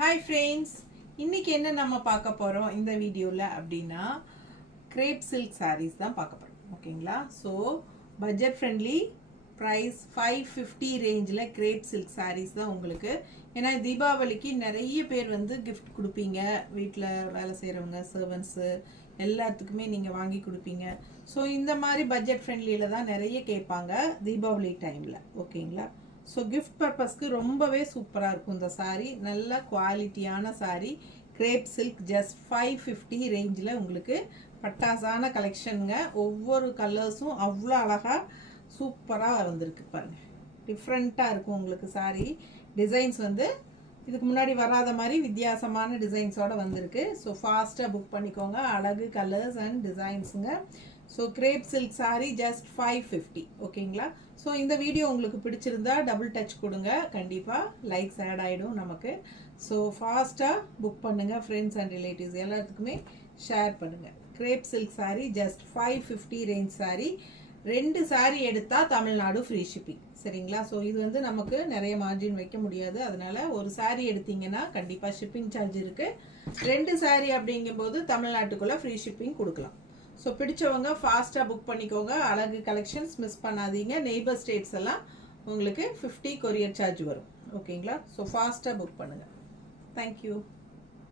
Hi friends, இன்னைக்கு என்ன நம்ம பார்க்க போகிறோம் இந்த வீடியோவில் அப்படின்னா கிரேப் சில்க் சாரீஸ் தான் பார்க்க போகிறோம். ஓகேங்களா? ஸோ பட்ஜெட் ஃப்ரெண்ட்லி ப்ரைஸ் 550 ரேஞ்சில் கிரேப் சில்க் சாரீஸ் தான் உங்களுக்கு. ஏன்னா தீபாவளிக்கு நிறைய பேர் வந்து கிஃப்ட் கொடுப்பீங்க, வீட்டில் வேலை செய்கிறவங்க, சர்வன்ஸு எல்லாத்துக்குமே நீங்கள் வாங்கி கொடுப்பீங்க. ஸோ இந்த மாதிரி பட்ஜெட் ஃப்ரெண்ட்லியில் தான் நிறைய கேட்பாங்க தீபாவளி டைமில். ஓகேங்களா? ஸோ கிஃப்ட் பர்பஸ்க்கு ரொம்பவே சூப்பராக இருக்கும் இந்த சாரீ. நல்ல குவாலிட்டியான சாரீ, கிரேப் சில்க், ஜஸ்ட் 550 ரேஞ்சில் உங்களுக்கு பட்டாசான கலெக்ஷனுங்க. ஒவ்வொரு கலர்ஸும் அவ்வளோ அழகாக சூப்பராக வந்திருக்கு பாருங்கள். டிஃப்ரெண்ட்டாக இருக்கும் உங்களுக்கு சாரீ. டிசைன்ஸ் வந்து இதுக்கு முன்னாடி வராத மாதிரி வித்தியாசமான டிசைன்ஸோடு வந்திருக்கு. ஸோ ஃபாஸ்ட்டாக புக் பண்ணிக்கோங்க. அழகு கலர்ஸ் அண்ட் டிசைன்ஸுங்க. So crepe silk sari just 550. ஓகேங்களா? ஸோ இந்த வீடியோ உங்களுக்கு பிடிச்சிருந்தா டபுள் டச் கொடுங்க, கண்டிப்பாக லைக்ஸ் ஆட் ஆகிடும் நமக்கு. ஸோ ஃபாஸ்ட்டாக புக் பண்ணுங்கள், ஃப்ரெண்ட்ஸ் அண்ட் ரிலேட்டிவ்ஸ் எல்லாத்துக்குமே ஷேர் பண்ணுங்கள். Grape silk sari just 550 range sari. 2 sari எடுத்தால் தமிழ்நாடு ஃப்ரீ ஷிப்பிங். சரிங்களா? ஸோ இது வந்து நமக்கு நிறைய மார்ஜின் வைக்க முடியாது, அதனால ஒரு சாரீ எடுத்தீங்கன்னா கண்டிப்பாக ஷிப்பிங் சார்ஜ் இருக்குது. 2 சாரீ அப்படிங்கும்போது தமிழ்நாட்டுக்குள்ளே ஃப்ரீ ஷிப்பிங் கொடுக்கலாம். ஸோ பிடிச்சவங்க ஃபாஸ்ட்டாக புக் பண்ணிக்கோங்க. அழகு கலெக்ஷன்ஸ் மிஸ் பண்ணாதீங்க. நெய்பர் ஸ்டேட்ஸ் எல்லாம் உங்களுக்கு 50 கொரியர் சார்ஜ் வரும். ஓகேங்களா? ஸோ ஃபாஸ்ட்டாக புக் பண்ணுங்கள். தேங்க்யூ.